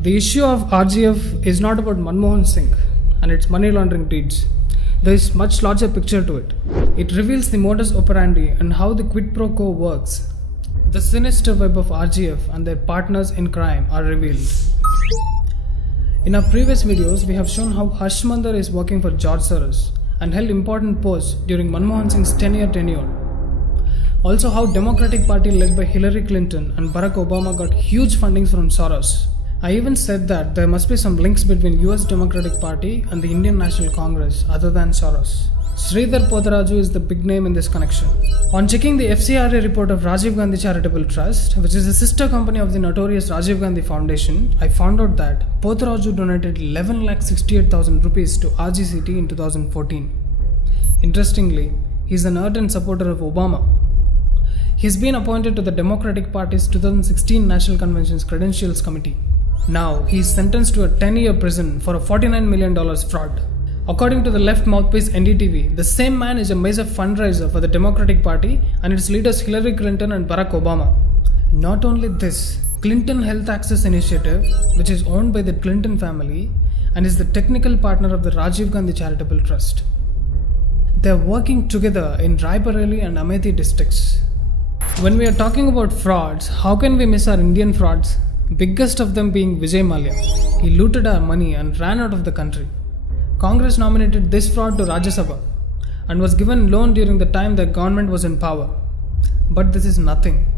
The issue of RGF is not about Manmohan Singh and its money laundering deeds. There is much larger picture to it. It reveals the modus operandi and how the quid pro quo works. The sinister web of RGF and their partners in crime are revealed. In our previous videos, we have shown how Harsh Mandar is working for George Soros and held important posts during Manmohan Singh's 10-year tenure. Also how Democratic Party led by Hillary Clinton and Barack Obama got huge fundings from Soros. I even said that there must be some links between US Democratic Party and the Indian National Congress other than Soros. Sridhar Potharaju is the big name in this connection. On checking the FCRA report of Rajiv Gandhi Charitable Trust, which is a sister company of the notorious Rajiv Gandhi Foundation, I found out that Potharaju donated 11,68,000 rupees to RGCT in 2014. Interestingly, he is an ardent supporter of Obama. He has been appointed to the Democratic Party's 2016 National Convention's Credentials Committee. Now, he is sentenced to a 10-year prison for a $49 million fraud. According to the left mouthpiece NDTV, the same man is a major fundraiser for the Democratic Party and its leaders Hillary Clinton and Barack Obama. Not only this, Clinton Health Access Initiative, which is owned by the Clinton family and is the technical partner of the Rajiv Gandhi Charitable Trust. They are working together in Raebareli and Amethi districts. When we are talking about frauds, how can we miss our Indian frauds? Biggest of them being Vijay Mallya. He looted our money and ran out of the country. Congress nominated this fraud to Rajya Sabha and was given loan during the time the government was in power. But this is nothing.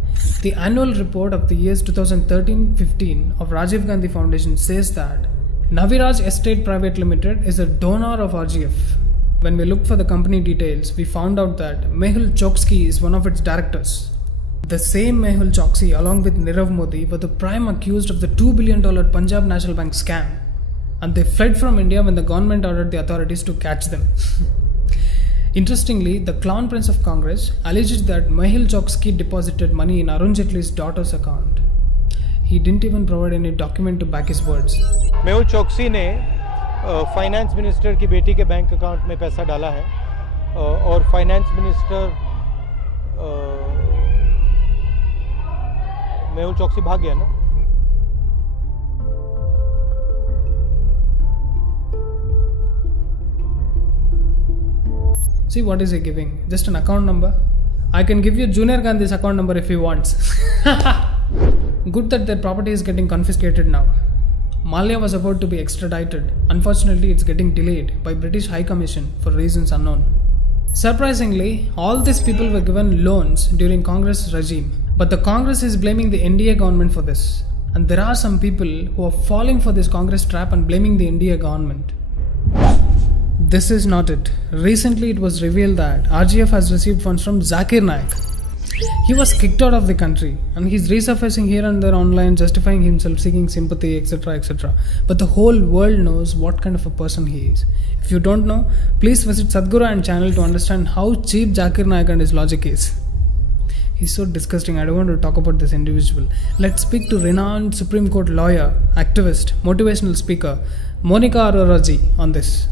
The annual report of the years 2013-15 of Rajiv Gandhi Foundation says that Naviraj Estate Private Limited is a donor of RGF. When we looked for the company details, we found out that Mehul Choksky is one of its directors. The same Mehul Choksy along with Nirav Modi were the prime accused of the $2 billion Punjab National Bank scam, and they fled from India when the government ordered the authorities to catch them. Interestingly, the Clown Prince of Congress alleged that Mehul Choksky deposited money in Arun Jaitley's daughter's account. He didn't even provide any document to back his words. Mehul Choksy ने finance minister की बेटी के bank account में पैसा डाला है और finance minister Mehul चौकसी भाग गया ना. See, what is he giving? Just an account number? I can give you Junior Gandhi's account number if he wants. Good that their property is getting confiscated now. Mallya was about to be extradited. Unfortunately, it's getting delayed by British High Commission for reasons unknown. Surprisingly, all these people were given loans during Congress regime, but the Congress is blaming the NDA government for this. And there are some people who are falling for this Congress trap and blaming the NDA government. This is not it. Recently, it was revealed that RGF has received funds from Zakir Naik. He was kicked out of the country and he's resurfacing here and there online, justifying himself, seeking sympathy, etc. etc. But the whole world knows what kind of a person he is. If you don't know, please visit Sadhguru and channel to understand how cheap Zakir Naik and his logic is. He's so disgusting. I don't want to talk about this individual. Let's speak to renowned Supreme Court lawyer, activist, motivational speaker, Monica Arora ji on this.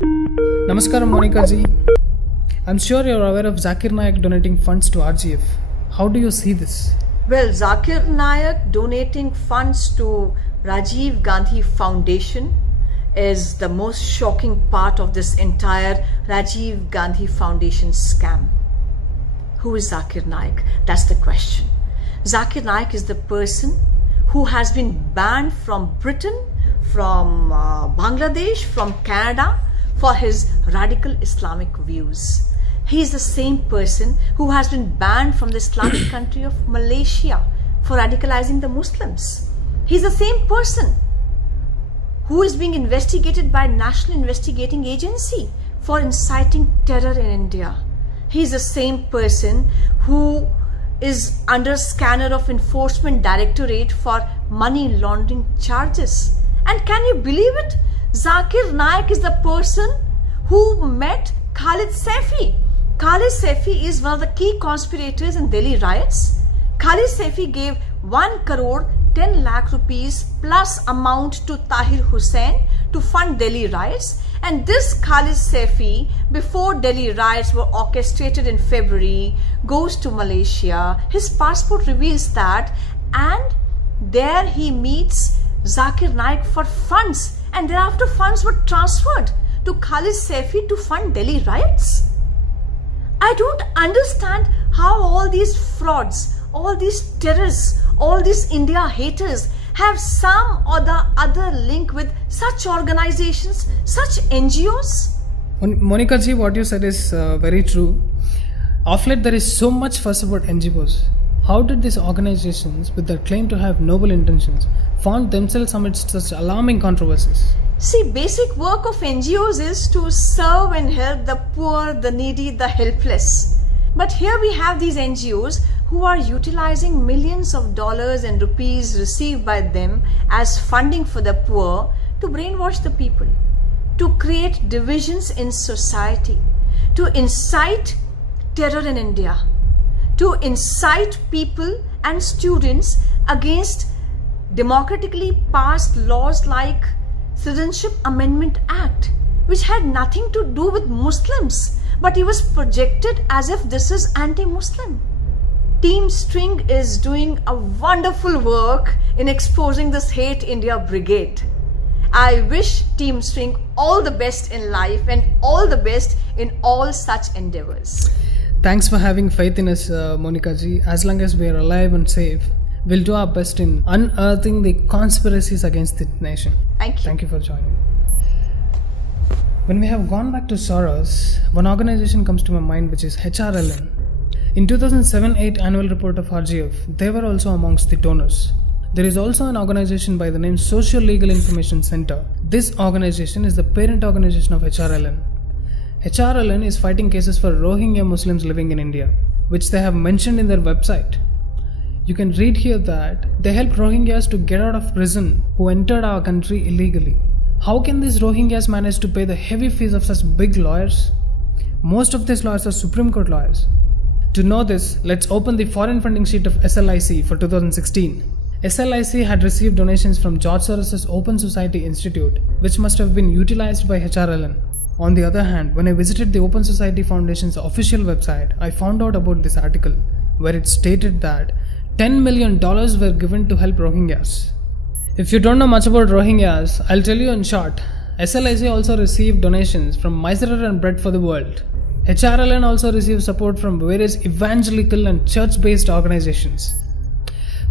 Namaskaram Monica ji. I'm sure you're aware of Zakir Naik donating funds to RGF. How do you see this? Well, Zakir Naik donating funds to Rajiv Gandhi Foundation is the most shocking part of this entire Rajiv Gandhi Foundation scam. Who is Zakir Naik? That's the question. Zakir Naik is the person who has been banned from Britain, from Bangladesh, from Canada for his radical Islamic views. He is the same person who has been banned from the Islamic country of Malaysia for radicalizing the Muslims. He is the same person who is being investigated by National Investigating Agency for inciting terror in India. He is the same person who is under scanner of Enforcement Directorate for money laundering charges. And can you believe it? Zakir Naik is the person who met Khalid Saifi. Khalid Saifi is one of the key conspirators in Delhi riots. Khalid Saifi gave 1 crore 10 lakh rupees plus amount to Tahir Hussain to fund Delhi riots. And this Khalid Saifi, before Delhi riots were orchestrated in February, goes to Malaysia. His passport reveals that, and there he meets Zakir Naik for funds, and thereafter funds were transferred to Khalid Saifi to fund Delhi riots. I don't understand how all these frauds, all these terrorists, all these India haters have some or the other link with such organizations, such NGOs. Monica ji, what you said is very true. Of late, there is so much fuss about NGOs. How did these organizations, with their claim to have noble intentions, found themselves amidst such alarming controversies? See, basic work of NGOs is to serve and help the poor, the needy, the helpless. But here we have these NGOs who are utilizing millions of dollars and rupees received by them as funding for the poor to brainwash the people, to create divisions in society, to incite terror in India, to incite people and students against democratically passed laws like Citizenship Amendment Act, which had nothing to do with Muslims, but it was projected as if this is anti-Muslim. Team String is doing a wonderful work in exposing this Hate India Brigade. I wish Team String all the best in life and all the best in all such endeavors. Thanks for having faith in us, Monica ji. As long as we are alive and safe, we'll do our best in unearthing the conspiracies against the nation. Thank you. Thank you for joining. When we have gone back to Soros, one organization comes to my mind, which is HRLN. In 2007-8 annual report of RGF, they were also amongst the donors. There is also an organization by the name Social Legal Information Center. This organization is the parent organization of HRLN. HRLN is fighting cases for Rohingya Muslims living in India, which they have mentioned in their website. You can read here that they helped Rohingyas to get out of prison who entered our country illegally. How can these Rohingyas manage to pay the heavy fees of such big lawyers? Most of these lawyers are Supreme Court lawyers. To know this, let's open the foreign funding sheet of SLIC for 2016. SLIC had received donations from George Soros' Open Society Institute, which must have been utilized by HRLN. On the other hand, when I visited the Open Society Foundation's official website, I found out about this article, where it stated that $10 million were given to help Rohingyas. If you don't know much about Rohingyas, I'll tell you in short. SLIC also received donations from Miserer and Bread for the World. HRLN also received support from various evangelical and church-based organizations.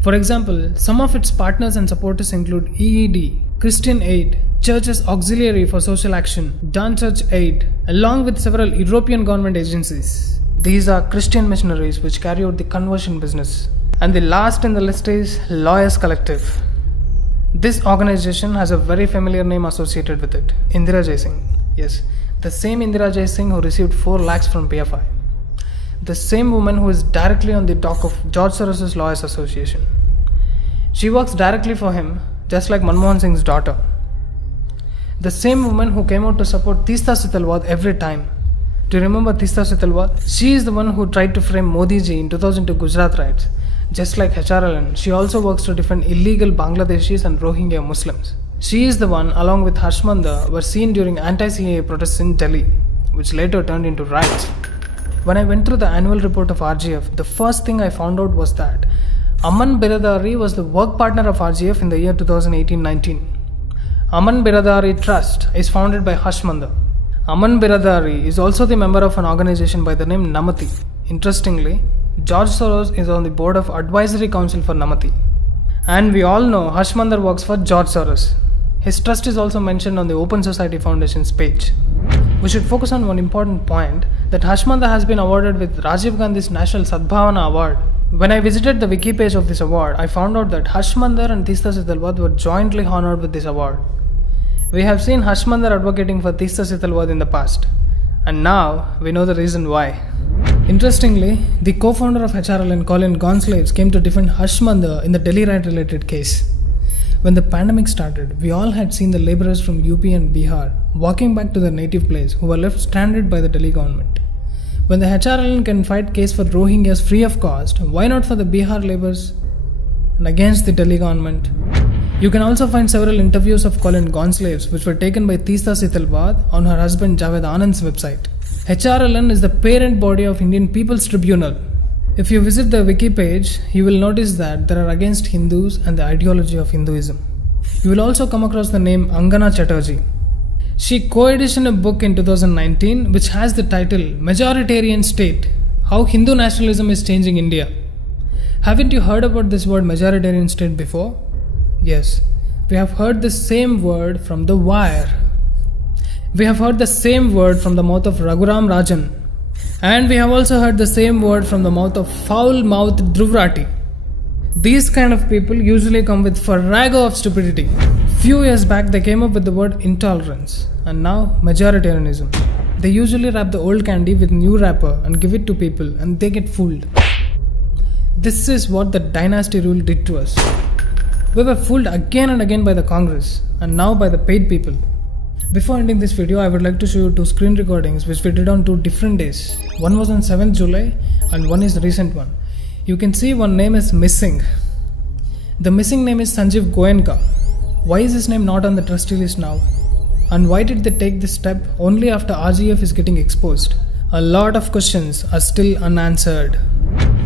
For example, some of its partners and supporters include EED, Christian Aid, Churches Auxiliary for Social Action, Dawn Church Aid, along with several European government agencies. These are Christian missionaries which carry out the conversion business. And the last in the list is Lawyers Collective. This organization has a very familiar name associated with it, Indira Jaising. Yes, the same Indira Jaising who received 4 lakhs from PFI. The same woman who is directly on the dock of George Soros' Lawyers Association. She works directly for him, just like Manmohan Singh's daughter. The same woman who came out to support Teesta Setalwad every time. Do you remember Teesta Setalwad? She is the one who tried to frame Modi ji in 2002 Gujarat riots. Just like HRLN, she also works to defend illegal Bangladeshis and Rohingya Muslims. She is the one, along with Harshmanda, were seen during anti-CAA protests in Delhi, which later turned into riots. When I went through the annual report of RGF, the first thing I found out was that Aman Biradari was the work partner of RGF in the year 2018-19. Aman Biradari Trust is founded by Harshmanda. Aman Biradari is also the member of an organization by the name Namati. Interestingly, George Soros is on the board of Advisory Council for Namati. And we all know Harshmanda works for George Soros. His trust is also mentioned on the Open Society Foundation's page. We should focus on one important point, that Harshmanda has been awarded with Rajiv Gandhi's National Sadbhavana Award. When I visited the wiki page of this award, I found out that Harshmanda and Teesta Setalwad were jointly honored with this award. We have seen Harshmanda advocating for Teesta Setalwad in the past. And now, we know the reason why. Interestingly, the co-founder of HRLN, Colin Gonsalves, came to defend Harshmanda in the Delhi riot-related case. When the pandemic started, we all had seen the labourers from UP and Bihar walking back to their native place who were left stranded by the Delhi government. When the HRLN can fight case for Rohingyas free of cost, why not for the Bihar labourers and against the Delhi government? You can also find several interviews of Colin Gonsalves which were taken by Teesta Setalwad on her husband Javed Anand's website. HRLN is the parent body of Indian People's Tribunal. If you visit the wiki page, you will notice that they are against Hindus and the ideology of Hinduism. You will also come across the name Angana Chatterjee. She co-edited a book in 2019 which has the title Majoritarian State: How Hindu Nationalism is Changing India. Haven't you heard about this word majoritarian state before? Yes, we have heard the same word from The Wire. We have heard the same word from the mouth of Raghuram Rajan. And we have also heard the same word from the mouth of foul-mouthed Dhruv Rathi. These kind of people usually come with farrago of stupidity. Few years back they came up with the word intolerance, and now majoritarianism. They usually wrap the old candy with new wrapper and give it to people, and they get fooled. This is what the dynasty rule did to us. We were fooled again and again by the Congress, and now by the paid people. Before ending this video, I would like to show you 2 screen recordings which we did on 2 different days. One was on 7th July and one is the recent one. You can see one name is missing. The missing name is Sanjeev Goenka. Why is his name not on the trustee list now? And why did they take this step only after RGF is getting exposed? A lot of questions are still unanswered.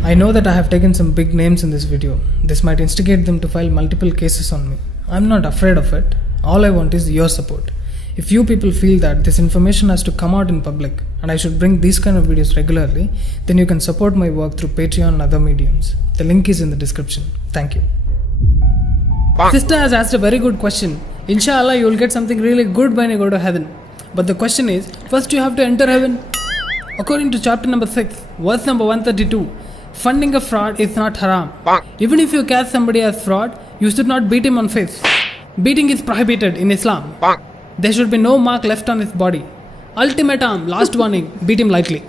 I know that I have taken some big names in this video. This might instigate them to file multiple cases on me. I'm not afraid of it. All I want is your support. If you people feel that this information has to come out in public and I should bring these kind of videos regularly, then you can support my work through Patreon and other mediums. The link is in the description. Thank you. Sister has asked a very good question. Inshallah, you will get something really good when you go to heaven. But the question is, first you have to enter heaven. According to chapter number 6, verse number 132, funding a fraud is not haram. Even if you catch somebody as fraud, you should not beat him on face. Beating is prohibited in Islam. There should be no mark left on his body. Ultimatum, last warning, beat him lightly.